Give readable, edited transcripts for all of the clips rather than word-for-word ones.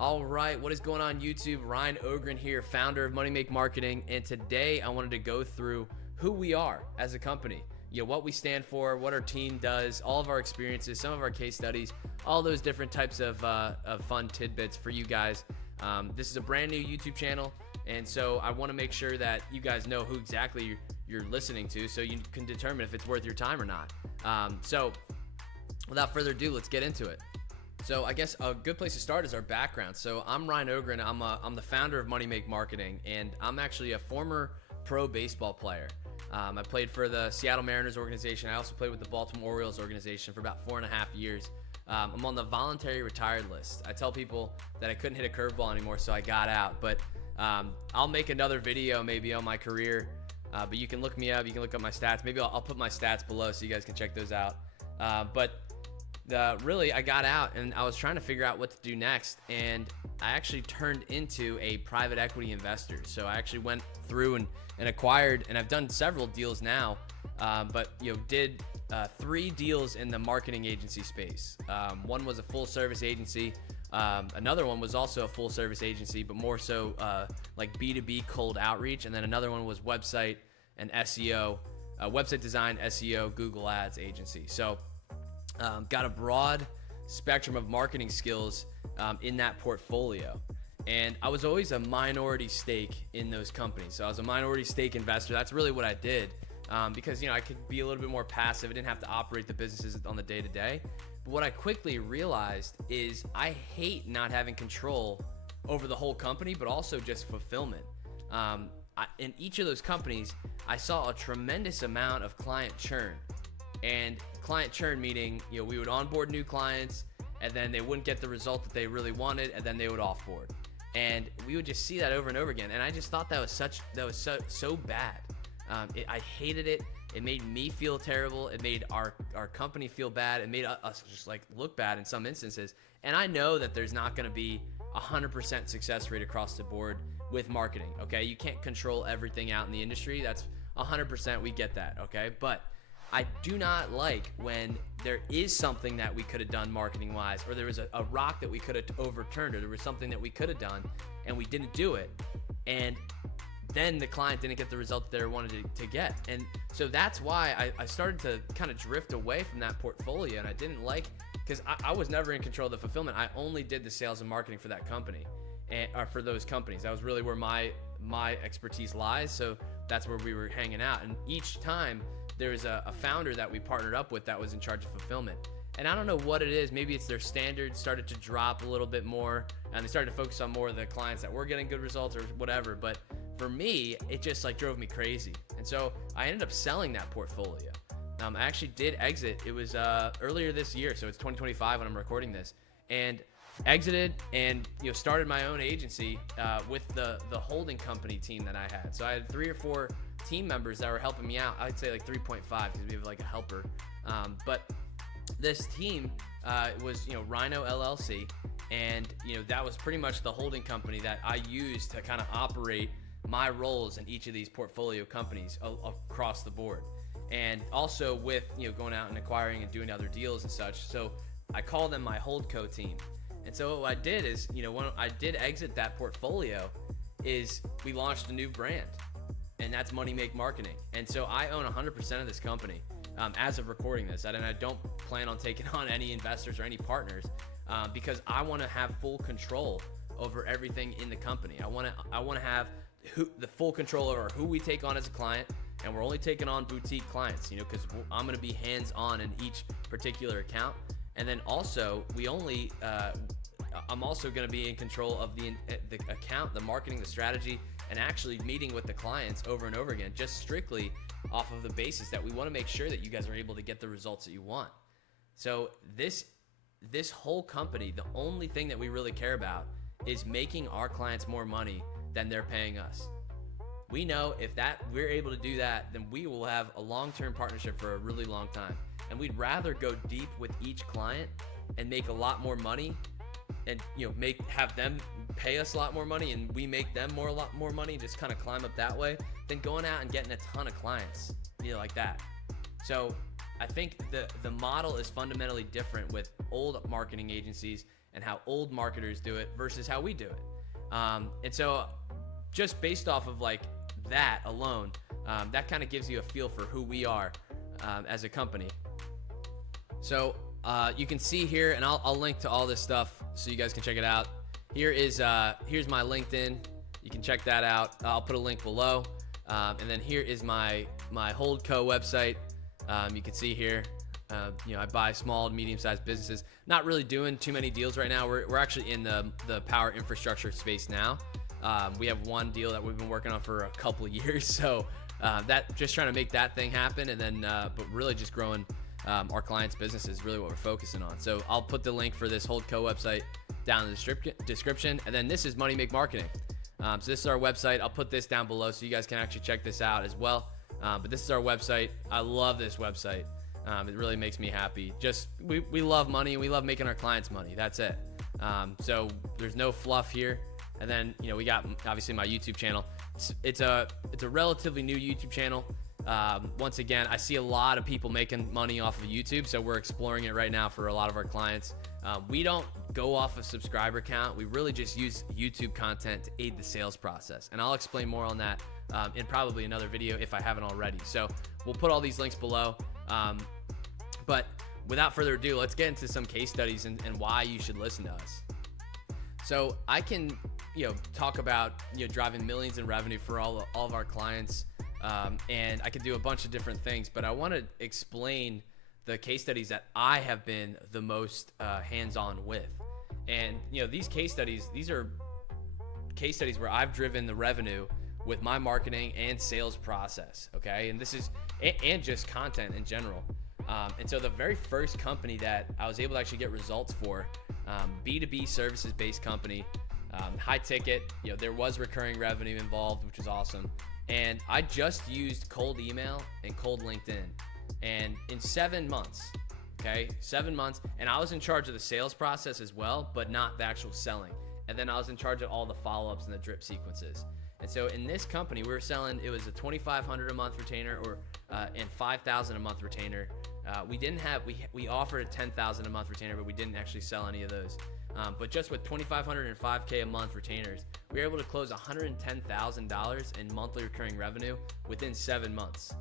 All right, what is going on YouTube? Ryan Ogren here, founder of MoneyMake Marketing, and today I wanted to go through who we are as a company. What we stand for, what our team does, all of our experiences, some of our case studies, all those different types of fun tidbits for you guys. This is a brand new YouTube channel, and so I want to make sure that you guys know who exactly you're listening to so you can determine if it's worth your time or not. So without further ado, let's get into it. So I guess a good place to start is our background. So I'm Ryan Ogren. I'm the founder of MoneyMake Marketing, and I'm actually a former pro baseball player. I played for the Seattle Mariners organization. I also played with the Baltimore Orioles organization for about 4.5 years. I'm on the voluntary retired list. I tell people that I couldn't hit a curveball anymore, so I got out. But I'll make another video maybe on my career. But you can look me up. You can look up my stats. Maybe I'll put my stats below so you guys can check those out. Really, I got out and I was trying to figure out what to do next, and I actually turned into a private equity investor. So I actually went through and acquired, and I've done several deals now, but did 3 deals in the marketing agency space. One was a full service agency. Another one was also a full service agency, but more so like B2B cold outreach. And then another one was website and SEO, website design, SEO, Google Ads agency. So got a broad spectrum of marketing skills in that portfolio. And I was always a minority stake in those companies. So I was a minority stake investor. That's really what I did because I could be a little bit more passive. I didn't have to operate the businesses on the day to day. But what I quickly realized is I hate not having control over the whole company, but also just fulfillment. In each of those companies, I saw a tremendous amount of client churn. And client churn meaning, we would onboard new clients, and then they wouldn't get the result that they really wanted, and then they would offboard. And we would just see that over and over again. And I just thought that was so bad. I hated it. It made me feel terrible. It made our company feel bad. It made us just look bad in some instances. And I know that there's not going to be 100% success rate across the board with marketing. Okay, you can't control everything out in the industry. That's 100%. We get that. Okay, but I do not like when there is something that we could have done marketing wise, or there was a rock that we could have overturned, or there was something that we could have done and we didn't do it, and then the client didn't get the result that they wanted to get. And so that's why I started to kind of drift away from that portfolio, and I didn't like, because I was never in control of the fulfillment. I only did the sales and marketing for that company, or for those companies. That was really where my expertise lies. So that's where we were hanging out. And each time there was a founder that we partnered up with that was in charge of fulfillment. And I don't know what it is. Maybe it's their standards started to drop a little bit more, and they started to focus on more of the clients that were getting good results or whatever. But for me, it just drove me crazy. And so I ended up selling that portfolio. I actually did exit. It was earlier this year, so it's 2025 when I'm recording this, and exited and started my own agency with the holding company team that I had. So I had 3 or 4 team members that were helping me out. I'd say 3.5 because we have a helper. But this team was Rhino LLC, and that was pretty much the holding company that I used to kind of operate my roles in each of these portfolio companies across the board. And also with going out and acquiring and doing other deals and such. So I call them my holdco team. And so what I did is, when I did exit that portfolio, is we launched a new brand, and that's MoneyMake Marketing. And so I own 100% of this company as of recording this. And I don't plan on taking on any investors or any partners because I want to have full control over everything in the company. I want to have the full control over who we take on as a client, and we're only taking on boutique clients, because I'm going to be hands-on in each particular account. And then also, I'm also going to be in control of the account, the marketing, the strategy, and actually meeting with the clients over and over again, just strictly off of the basis that we want to make sure that you guys are able to get the results that you want. So this whole company, the only thing that we really care about is making our clients more money than they're paying us. We know if we're able to do that, then we will have a long-term partnership for a really long time. And we'd rather go deep with each client and make a lot more money, and have them pay us a lot more money, and we make them a lot more money, just kind of climb up that way, than going out and getting a ton of clients, like that. So I think the model is fundamentally different with old marketing agencies and how old marketers do it versus how we do it. And so just based off of like that alone, that kind of gives you a feel for who we are as a company. So you can see here, and I'll link to all this stuff so you guys can check it out. Here's my LinkedIn. You can check that out. I'll put a link below. And then here is my Holdco website. You can see here, I buy small and medium-sized businesses. Not really doing too many deals right now. We're actually in the power infrastructure space now. We have one deal that we've been working on for a couple of years. So that just trying to make that thing happen, and then but really just growing our clients' business is really what we're focusing on. So I'll put the link for this Holdco website down in the description. And then this is MoneyMake Marketing. So this is our website. I'll put this down below so you guys can actually check this out as well. But this is our website. I love this website. It really makes me happy. Just we love money, and we love making our clients money. That's it. So there's no fluff here. And then we got obviously my YouTube channel. It's a relatively new YouTube channel. Once again, I see a lot of people making money off of YouTube, so we're exploring it right now for a lot of our clients. We don't go off a subscriber count. We really just use YouTube content to aid the sales process, and I'll explain more on that in probably another video if I haven't already. So we'll put all these links below. But without further ado, let's get into some case studies and why you should listen to us. So I can talk about driving millions in revenue for all of our clients. And I could do a bunch of different things, but I want to explain the case studies that I have been the most hands-on with. And these case studies, these are case studies where I've driven the revenue with my marketing and sales process. Okay, and this is and just content in general. And so the very first company that I was able to actually get results for, B2B services-based company, high ticket. There was recurring revenue involved, which was awesome. And I just used cold email and cold LinkedIn. And in 7 months, 7 months, and I was in charge of the sales process as well, but not the actual selling. And then I was in charge of all the follow-ups and the drip sequences. And so in this company, we were selling, it was a $2,500 a month retainer and $5,000 a month retainer. We offered a $10,000 a month retainer, but we didn't actually sell any of those. But just with $2,500 and $5K a month retainers, we were able to close $110,000 in monthly recurring revenue within 7 months.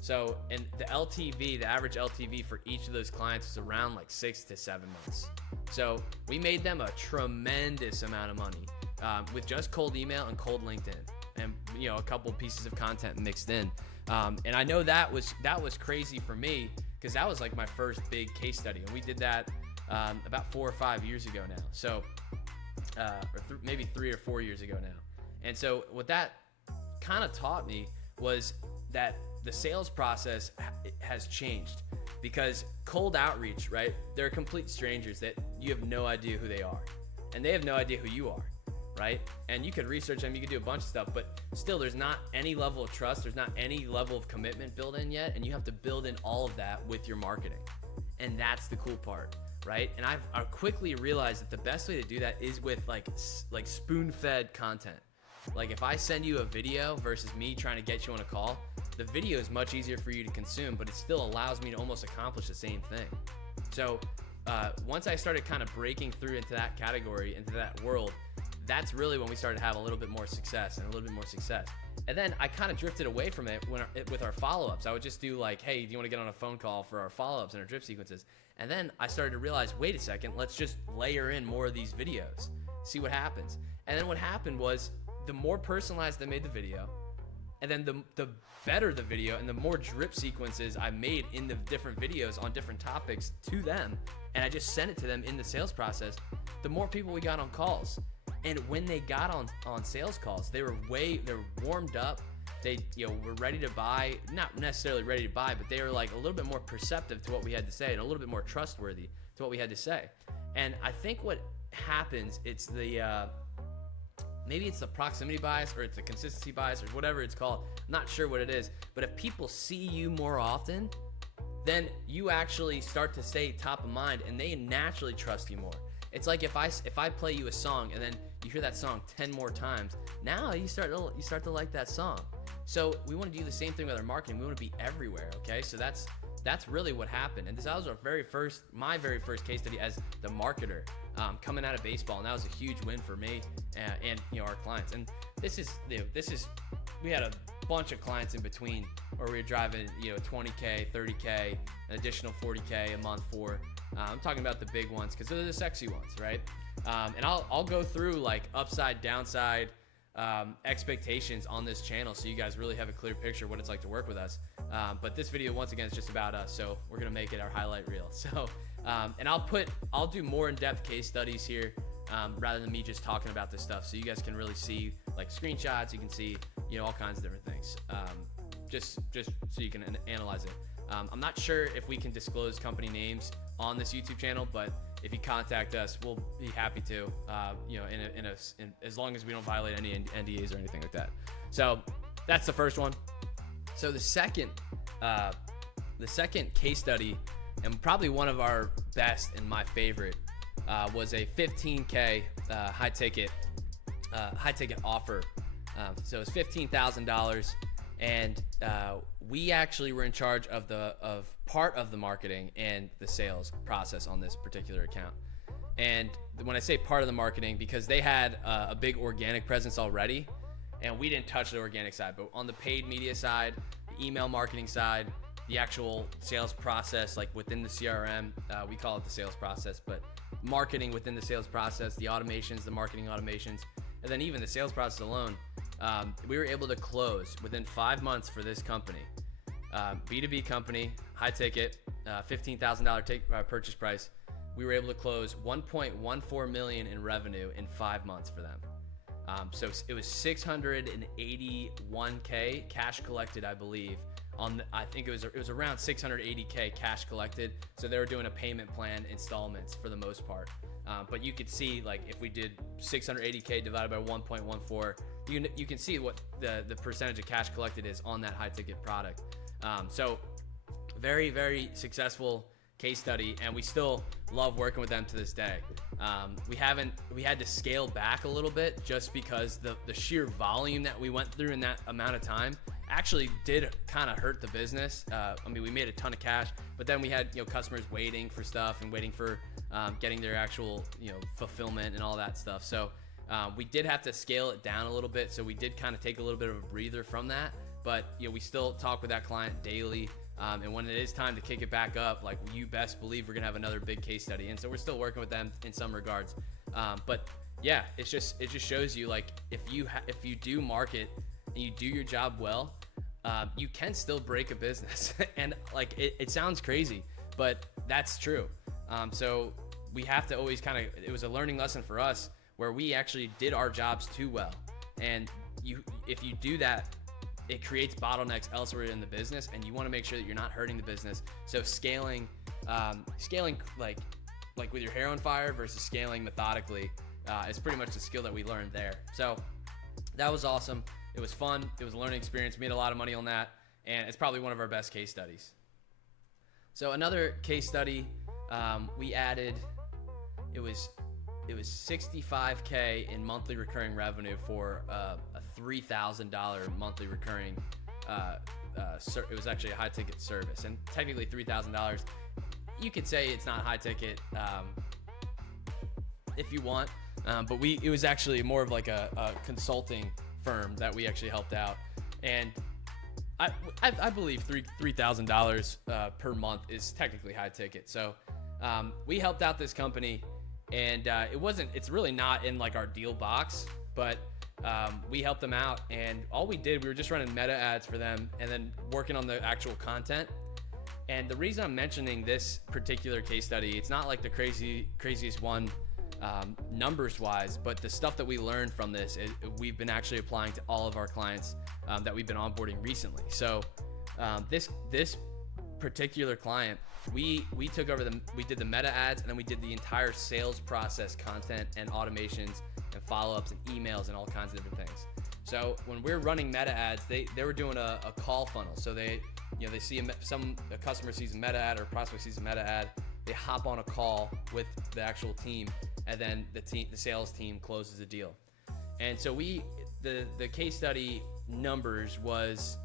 So, and the LTV, the average LTV for each of those clients is around like 6 to 7 months. So we made them a tremendous amount of money with just cold email and cold LinkedIn, and a couple pieces of content mixed in. And I know that was crazy for me because that was like my first big case study, and we did that about 4 or 5 years ago now. So, maybe 3 or 4 years ago now. And so what that kind of taught me was that the sales process has changed, because cold outreach, right? They're complete strangers that you have no idea who they are, and they have no idea who you are, right? And you could research them, you could do a bunch of stuff, but still there's not any level of trust. There's not any level of commitment built in yet. And you have to build in all of that with your marketing. And that's the cool part, right? And I quickly realized that the best way to do that is with like spoon-fed content. Like if I send you a video versus me trying to get you on a call, the video is much easier for you to consume, but it still allows me to almost accomplish the same thing. So once I started kind of breaking through into that category, into that world, that's really when we started to have a little bit more success. And then I kind of drifted away from it with our follow-ups. I would just do like, hey, do you want to get on a phone call for our follow-ups and our drip sequences? And then I started to realize, wait a second, let's just layer in more of these videos, see what happens. And then what happened was, the more personalized I made the video, and then the better the video and the more drip sequences I made in the different videos on different topics to them, and I just sent it to them in the sales process, the more people we got on calls. And when they got on sales calls, they're warmed up. They were ready to buy, not necessarily ready to buy, but they were like a little bit more perceptive to what we had to say and a little bit more trustworthy to what we had to say. And I think what happens, it's the maybe it's the proximity bias, or it's the consistency bias, or whatever it's called. I'm not sure what it is, but if people see you more often, then you actually start to stay top of mind, and they naturally trust you more. It's like if I play you a song and then you hear that song 10 more times, now you start to like that song. So we want to do the same thing with our marketing. We want to be everywhere, okay? So that's that's really what happened. And this was my very first case study as the marketer, coming out of baseball, and that was a huge win for me and our clients. And this is we had a bunch of clients in between where we were driving 20K, 30K, an additional 40K a month for. I'm talking about the big ones because they're the sexy ones, right? And I'll go through like upside, downside expectations on this channel so you guys really have a clear picture of what it's like to work with us. But this video, once again, is just about us, so we're gonna make it our highlight reel. So, and I'll do more in-depth case studies here rather than me just talking about this stuff, so you guys can really see like screenshots. You can see all kinds of different things, just so you can analyze it. I'm not sure if we can disclose company names on this YouTube channel, but if you contact us, we'll be happy to, as long as we don't violate any NDAs or anything like that. So that's the first one. So the second case study, and probably one of our best and my favorite, was a 15K high ticket offer. So it's $15,000, and we actually were in charge of part of the marketing and the sales process on this particular account. And when I say part of the marketing, because they had a big organic presence already, and we didn't touch the organic side, but on the paid media side, the email marketing side, the actual sales process, like within the CRM, we call it the sales process, but marketing within the sales process, the automations, the marketing automations, and then even the sales process alone, we were able to close within 5 months for this company, B2B company, high ticket, $15,000 purchase price. We were able to close $1.14 million in revenue in 5 months for them. So it was $681K cash collected, I believe. I think it was around $680K cash collected. So they were doing a payment plan installments for the most part. But you could see, like, if we did $680K divided by 1.14, you can see what the percentage of cash collected is on that high ticket product. So very, very successful case study, and we still love working with them to this day. We had to scale back a little bit just because the sheer volume that we went through in that amount of time actually did kind of hurt the business. I mean, we made a ton of cash, but then we had customers waiting for stuff and waiting for getting their actual fulfillment and all that stuff. So we did have to scale it down a little bit. So we did kind of take a little bit of a breather from that, but we still talk with that client daily. And when it is time to kick it back up, like, you best believe we're gonna have another big case study. And so we're still working with them in some regards. But yeah, it just shows you, like, if you do market and you do your job well, you can still break a business. And like, it sounds crazy, but that's true. So we have to always it was a learning lesson for us where we actually did our jobs too well. And if you do that, it creates bottlenecks elsewhere in the business, and you want to make sure that you're not hurting the business. So scaling like with your hair on fire versus scaling methodically is pretty much the skill that we learned there. So that was awesome. It was fun. It was a learning experience. We made a lot of money on that, and it's probably one of our best case studies. So another case study, we added, it was $65K in monthly recurring revenue for a $3,000 monthly recurring. It was actually a high ticket service, and technically $3,000. You could say it's not high ticket if you want, but it was actually more of like a consulting firm that we actually helped out, and I believe $3,000 per month is technically high ticket. So we helped out this company. And it's really not in like our deal box, but we helped them out, and all we were just running meta ads for them and then working on the actual content. And the reason I'm mentioning this particular case study, it's not like the craziest one numbers wise, but the stuff that we learned from this, we've been actually applying to all of our clients that we've been onboarding recently. So this particular client, we took over we did the meta ads, and then we did the entire sales process content and automations and follow-ups and emails and all kinds of different things. So when we're running meta ads, they were doing a call funnel. So they see a customer sees a meta ad, or a prospect sees a meta ad, they hop on a call with the actual team, and then the sales team closes the deal. And so the case study numbers was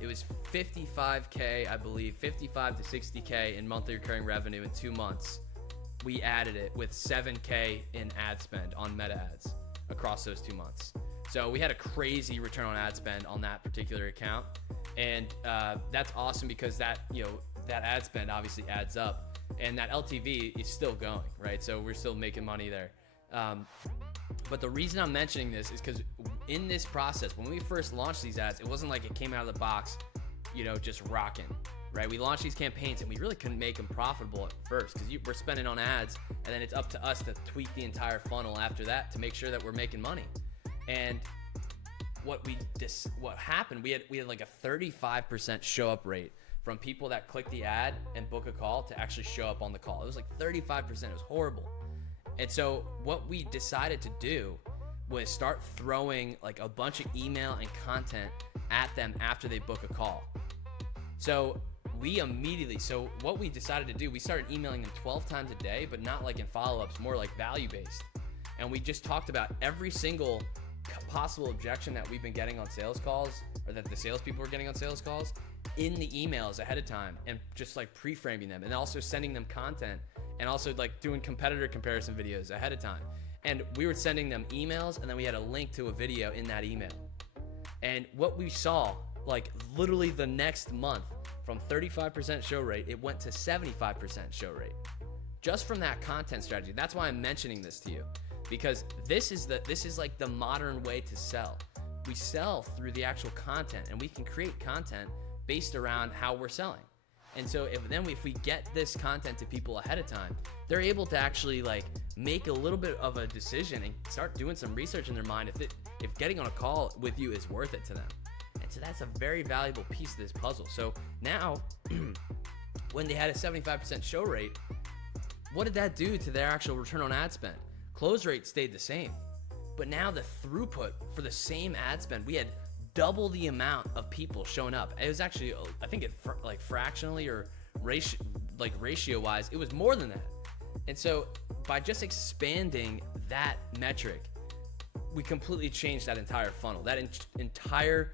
It was 55K, I believe, 55 to 60K in monthly recurring revenue in 2 months. We added it with 7K in ad spend on meta ads across those 2 months. So we had a crazy return on ad spend on that particular account. And that's awesome because that ad spend obviously adds up, and that LTV is still going, right? So we're still making money there. But the reason I'm mentioning this is because in this process, when we first launched these ads, it wasn't like it came out of the box, just rocking, right? We launched these campaigns and we really couldn't make them profitable at first because we're spending on ads, and then it's up to us to tweak the entire funnel after that to make sure that we're making money. And what happened, we had like a 35% show up rate from people that click the ad and book a call to actually show up on the call. It was like 35%. It was horrible. And so what we decided to do was start throwing like a bunch of email and content at them after they book a call. So what we decided to do, we started emailing them 12 times a day, but not like in follow-ups, more like value-based. And we just talked about every single possible objection that we've been getting on sales calls, or that the salespeople are getting on sales calls, in the emails ahead of time, and just like pre-framing them, and also sending them content, and also like doing competitor comparison videos ahead of time. And we were sending them emails, and then we had a link to a video in that email. And what we saw, like literally the next month, from 35% show rate, it went to 75% show rate, just from that content strategy. That's why I'm mentioning this to you, because this is like the modern way to sell. We sell through the actual content, and we can create content based around how we're selling. And so if we get this content to people ahead of time, they're able to actually like make a little bit of a decision and start doing some research in their mind if getting on a call with you is worth it to them. And so that's a very valuable piece of this puzzle. So now when they had a 75% show rate, what did that do to their actual return on ad spend? Close rate stayed the same, but now the throughput for the same ad spend, we had double the amount of people showing up. It was actually, I think like fractionally or ratio wise, it was more than that. And so by just expanding that metric, we completely changed that entire funnel, that entire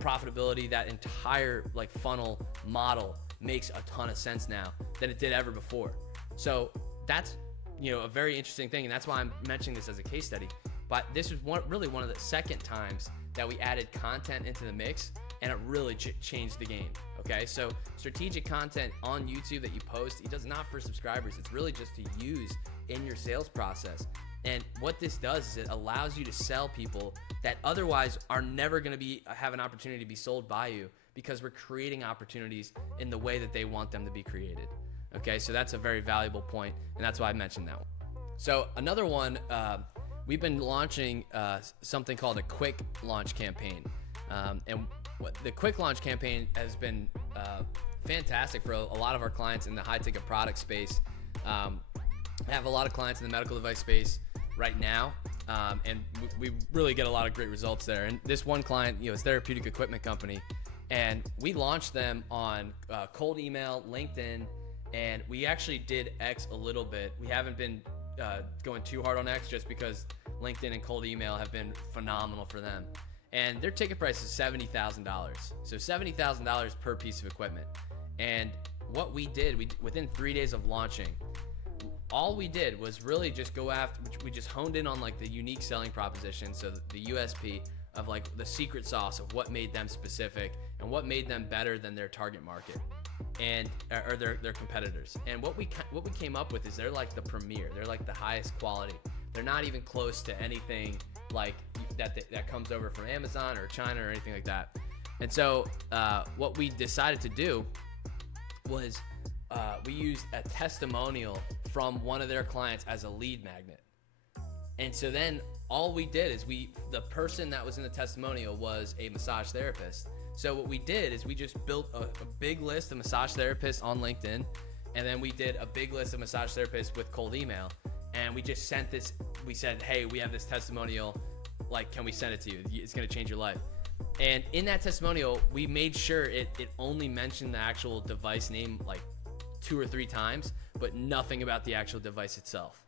profitability, that entire like funnel model makes a ton of sense now than it did ever before. So that's a very interesting thing, and that's why I'm mentioning this as a case study. But this was really one of the second times that we added content into the mix, and it really changed the game. Okay, so strategic content on YouTube that you post, it does not for subscribers. It's really just to use in your sales process. And what this does is it allows you to sell people that otherwise are never going to have an opportunity to be sold by you, because we're creating opportunities in the way that they want them to be created. Okay, so that's a very valuable point, and that's why I mentioned that one. So another one, we've been launching something called a quick launch campaign. And the quick launch campaign has been fantastic for a lot of our clients in the high ticket product space. I have a lot of clients in the medical device space right now, and we really get a lot of great results there. And this one client, is a therapeutic equipment company, and we launched them on cold email, LinkedIn, and we actually did X a little bit. We haven't been going too hard on X just because LinkedIn and cold email have been phenomenal for them. And their ticket price is $70,000. So $70,000 per piece of equipment. And what we did, within 3 days of launching, all we did was really just go after, we just honed in on like the unique selling proposition. So the USP of like the secret sauce of what made them specific and what made them better than their target market and or their competitors. And what we came up with is they're like the premier. They're like the highest quality. They're not even close to anything like that comes over from Amazon or China or anything like that. And so what we decided to do was we used a testimonial from one of their clients as a lead magnet. And so then all we did is the person that was in the testimonial was a massage therapist. So what we did is we just built a big list of massage therapists on LinkedIn, and then we did a big list of massage therapists with cold email, and we just sent this. We said, hey, we have this testimonial, like, can we send it to you? It's gonna change your life. And in that testimonial, we made sure it only mentioned the actual device name like 2 or 3 times, but nothing about the actual device itself.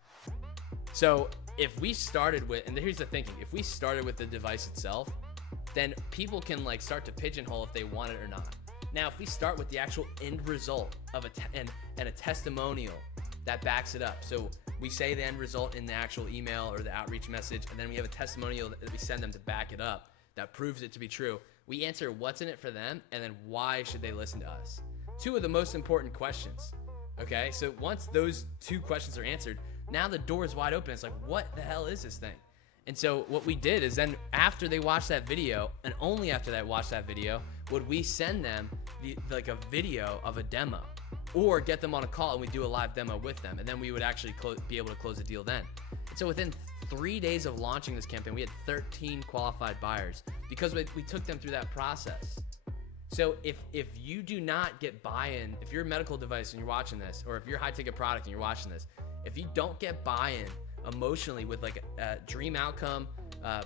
So if we started with, and here's the thinking, if we started with the device itself, then people can like start to pigeonhole if they want it or not. Now, if we start with the actual end result of and a testimonial that backs it up. So we say the end result in the actual email or the outreach message, and then we have a testimonial that we send them to back it up that proves it to be true. We answer what's in it for them, and then why should they listen to us? Two of the most important questions. Okay, so once those two questions are answered, now the door is wide open. It's like, what the hell is this thing? And so what we did is then after they watched that video, and only after they watched that video, would we send them like a video of a demo, or get them on a call and we do a live demo with them, and then we would actually be able to close the deal then. And so within 3 days of launching this campaign, we had 13 qualified buyers because we took them through that process. So if you do not get buy-in, if you're a medical device and you're watching this, or if you're a high-ticket product and you're watching this, if you don't get buy-in emotionally with like a dream outcome,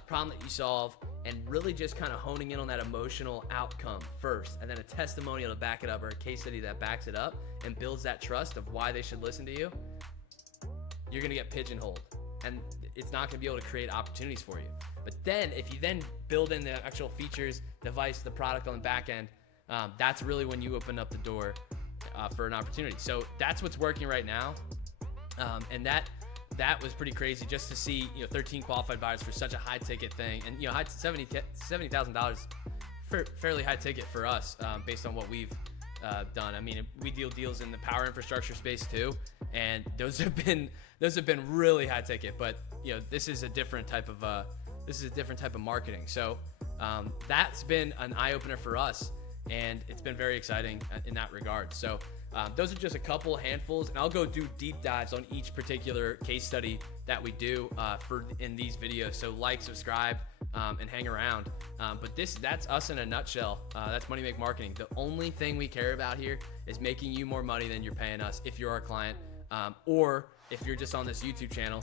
problem that you solve, and really just kind of honing in on that emotional outcome first, and then a testimonial to back it up, or a case study that backs it up and builds that trust of why they should listen to you, you're gonna get pigeonholed, and it's not gonna be able to create opportunities for you. But then if you then build in the actual features, device, the product on the back end, that's really when you open up the door for an opportunity. So that's what's working right now, and that was pretty crazy just to see, 13 qualified buyers for such a high ticket thing. And, $70,000, fairly high ticket for us, based on what we've done. I mean, we deal deals in the power infrastructure space too, and those have been really high ticket. But this is a different type of marketing. So that's been an eye opener for us, and it's been very exciting in that regard. So those are just a couple handfuls, and I'll go do deep dives on each particular case study that we do in these videos. So like, subscribe, and hang around. But that's us in a nutshell. That's MoneyMake Marketing. The only thing we care about here is making you more money than you're paying us if you're our client, or if you're just on this YouTube channel.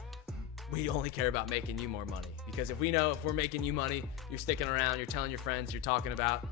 We only care about making you more money, because if we're making you money, you're sticking around, you're telling your friends, you're talking about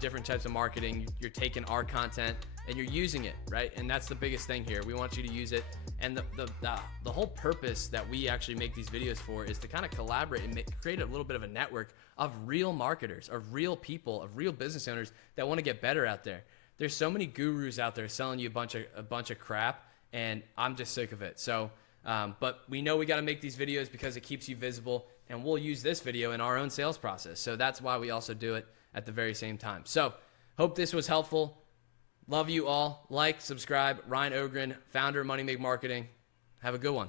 different types of marketing, you're taking our content and you're using it, right? And that's the biggest thing here. We want you to use it. And the whole purpose that we actually make these videos for is to kind of collaborate and create a little bit of a network of real marketers, of real people, of real business owners that want to get better out there. There's so many gurus out there selling you a bunch of crap, and I'm just sick of it. So, but we know we got to make these videos because it keeps you visible, and we'll use this video in our own sales process. So that's why we also do it at the very same time. So hope this was helpful. Love you all. Like, subscribe. Ryan Ogren, founder of MoneyMake Marketing. Have a good one.